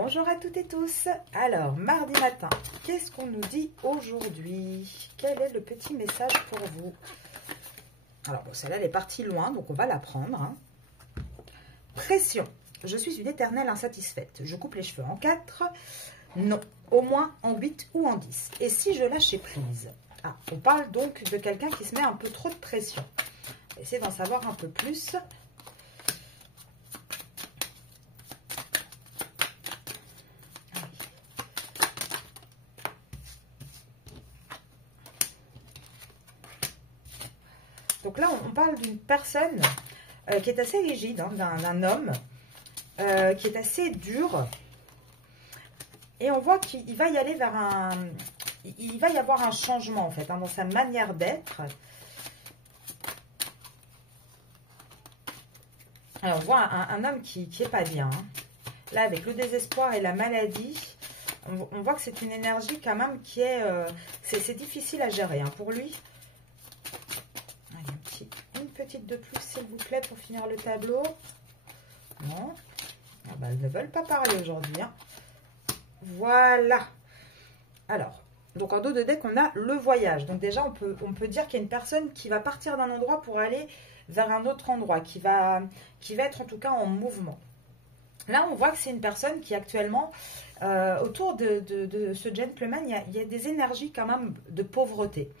Bonjour à toutes et tous. Alors, mardi matin, qu'est-ce qu'on nous dit aujourd'hui? Quel est le petit message pour vous? Alors, bon, celle-là, elle est partie loin, donc on va la prendre. Pression. Je suis une éternelle insatisfaite. Je coupe les cheveux en 4. Non, au moins en 8 ou en 10. Et si je lâchais prise? Ah, on parle donc de quelqu'un qui se met un peu trop de pression. On va essayer d'en savoir un peu plus. Donc là, on parle d'une personne qui est assez rigide, hein, d'un homme qui est assez dur. Et on voit qu'il va y aller vers un... Il va y avoir un changement, en fait, hein, dans sa manière d'être. Alors, on voit un homme qui est pas bien. Hein. Là, avec le désespoir et la maladie, on voit que c'est une énergie quand même qui est... c'est difficile à gérer hein, pour lui. Une petite de plus, s'il vous plaît, pour finir le tableau. Non. Ah ben, elles ne veulent pas parler aujourd'hui. Hein. Voilà. Alors, donc en dos de deck, on a le voyage. Donc déjà, on peut dire qu'il y a une personne qui va partir d'un endroit pour aller vers un autre endroit, qui va être en tout cas en mouvement. Là, on voit que c'est une personne qui actuellement, autour de ce gentleman, il y a des énergies quand même de pauvreté.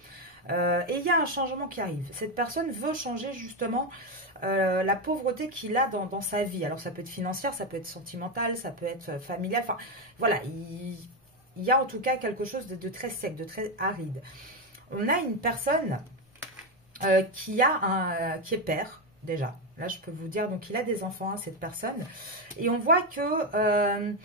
Et il y a un changement qui arrive. Cette personne veut changer justement la pauvreté qu'il a dans sa vie. Alors ça peut être financière, ça peut être sentimental, ça peut être familial. Enfin voilà, il y a en tout cas quelque chose de très sec, de très aride. On a une personne qui est père déjà. Là je peux vous dire, donc il a des enfants, hein, cette personne. Et on voit que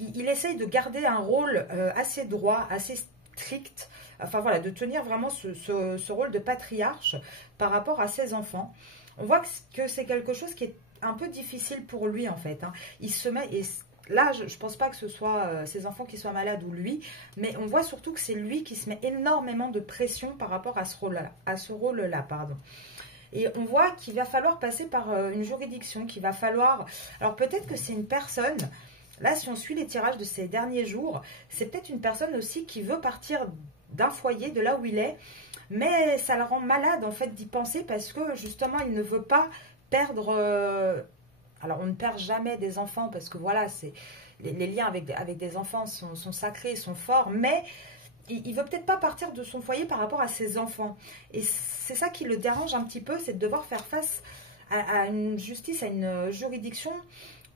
il essaye de garder un rôle assez droit, assez strict. Enfin voilà, de tenir vraiment ce rôle de patriarche par rapport à ses enfants. On voit que c'est quelque chose qui est un peu difficile pour lui en fait. Hein. Il se met, et là je ne pense pas que ce soit ses enfants qui soient malades ou lui, mais on voit surtout que c'est lui qui se met énormément de pression par rapport à ce rôle-là. Et on voit qu'il va falloir passer par une juridiction, qu'il va falloir... Alors peut-être que c'est une personne... Là, si on suit les tirages de ces derniers jours, c'est peut-être une personne aussi qui veut partir d'un foyer, de là où il est, mais ça le rend malade en fait d'y penser parce que justement il ne veut pas perdre... Alors on ne perd jamais des enfants parce que voilà, les liens avec des enfants sont sacrés, sont forts, mais il veut peut-être pas partir de son foyer par rapport à ses enfants. Et c'est ça qui le dérange un petit peu, c'est de devoir faire face à une justice, à une juridiction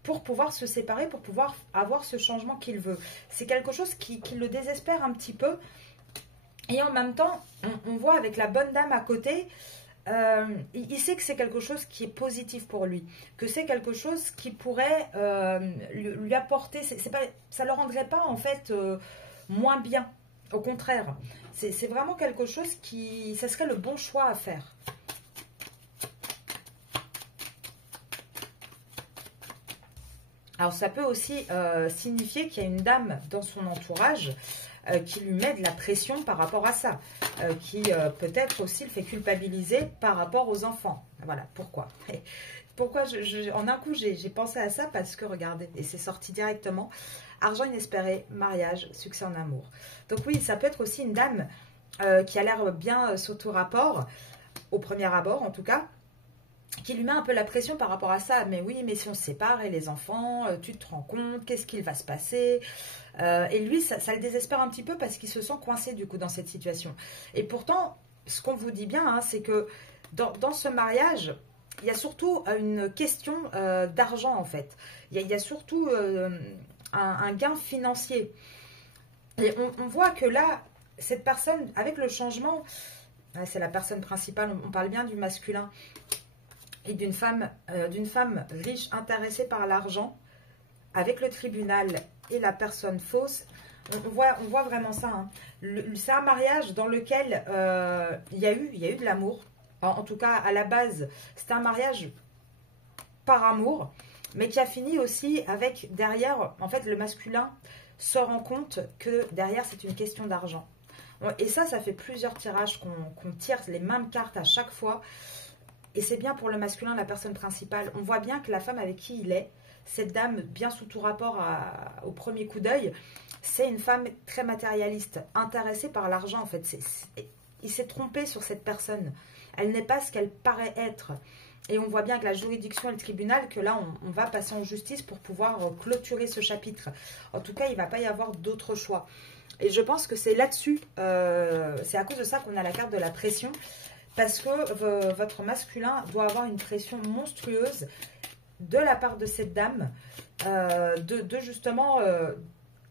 pour pouvoir se séparer, pour pouvoir avoir ce changement qu'il veut. C'est quelque chose qui le désespère un petit peu. Et en même temps, on voit avec la bonne dame à côté, il sait que c'est quelque chose qui est positif pour lui, que c'est quelque chose qui pourrait lui apporter, ça ne le rendrait pas en fait moins bien, au contraire. C'est vraiment quelque chose ça serait le bon choix à faire. Alors ça peut aussi signifier qu'il y a une dame dans son entourage qui lui met de la pression par rapport à ça, qui peut-être aussi le fait culpabiliser par rapport aux enfants. Voilà, pourquoi en un coup j'ai pensé à ça parce que regardez, et c'est sorti directement, argent inespéré, mariage, succès en amour. Donc oui, ça peut être aussi une dame qui a l'air bien s'auto-rapport, au premier abord en tout cas, qui lui met un peu la pression par rapport à ça. Mais oui, mais si on se sépare et les enfants, tu te rends compte, qu'est-ce qu'il va se passer? Et lui, ça le désespère un petit peu parce qu'il se sent coincé du coup dans cette situation. Et pourtant, ce qu'on vous dit bien, hein, c'est que dans ce mariage, il y a surtout une question d'argent en fait. Il y a surtout un gain financier. Et on voit que là, cette personne, avec le changement, c'est la personne principale, on parle bien du masculin, et d'une femme riche intéressée par l'argent, avec le tribunal et la personne fausse, on voit vraiment ça. Hein. C'est un mariage dans lequel il y a eu de l'amour. En tout cas, à la base, c'était un mariage par amour, mais qui a fini aussi avec, derrière, en fait, le masculin se rend compte que derrière, c'est une question d'argent. Et ça fait plusieurs tirages qu'on tire les mêmes cartes à chaque fois. Et c'est bien pour le masculin, la personne principale. On voit bien que la femme avec qui il est, cette dame, bien sous tout rapport au premier coup d'œil, c'est une femme très matérialiste, intéressée par l'argent en fait. Il s'est trompé sur cette personne. Elle n'est pas ce qu'elle paraît être. Et on voit bien que la juridiction et le tribunal, que là, on va passer en justice pour pouvoir clôturer ce chapitre. En tout cas, il ne va pas y avoir d'autre choix. Et je pense que c'est là-dessus, c'est à cause de ça qu'on a la carte de la pression. Parce que votre masculin doit avoir une pression monstrueuse de la part de cette dame, de justement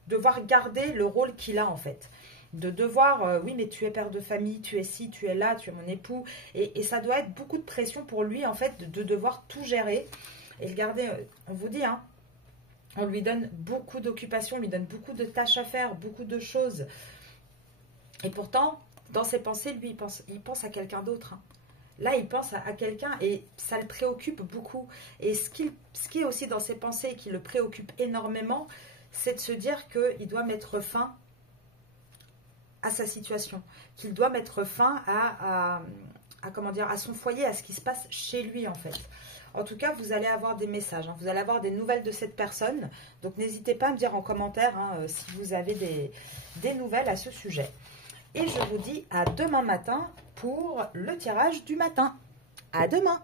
devoir garder le rôle qu'il a en fait. De devoir, oui mais tu es père de famille, tu es ci, tu es là, tu es mon époux. Et ça doit être beaucoup de pression pour lui en fait de devoir tout gérer. Et regardez, on vous dit, hein, on lui donne beaucoup d'occupations, on lui donne beaucoup de tâches à faire, beaucoup de choses. Et pourtant, dans ses pensées, lui, il pense à quelqu'un d'autre. Hein. Là, il pense à quelqu'un et ça le préoccupe beaucoup. Et ce qui est aussi dans ses pensées et qui le préoccupe énormément, c'est de se dire qu'il doit mettre fin à sa situation, qu'il doit mettre fin à son foyer, à ce qui se passe chez lui en fait. En tout cas, vous allez avoir des messages, hein, vous allez avoir des nouvelles de cette personne. Donc, n'hésitez pas à me dire en commentaire hein, si vous avez des nouvelles à ce sujet. Et je vous dis à demain matin pour le tirage du matin. À demain!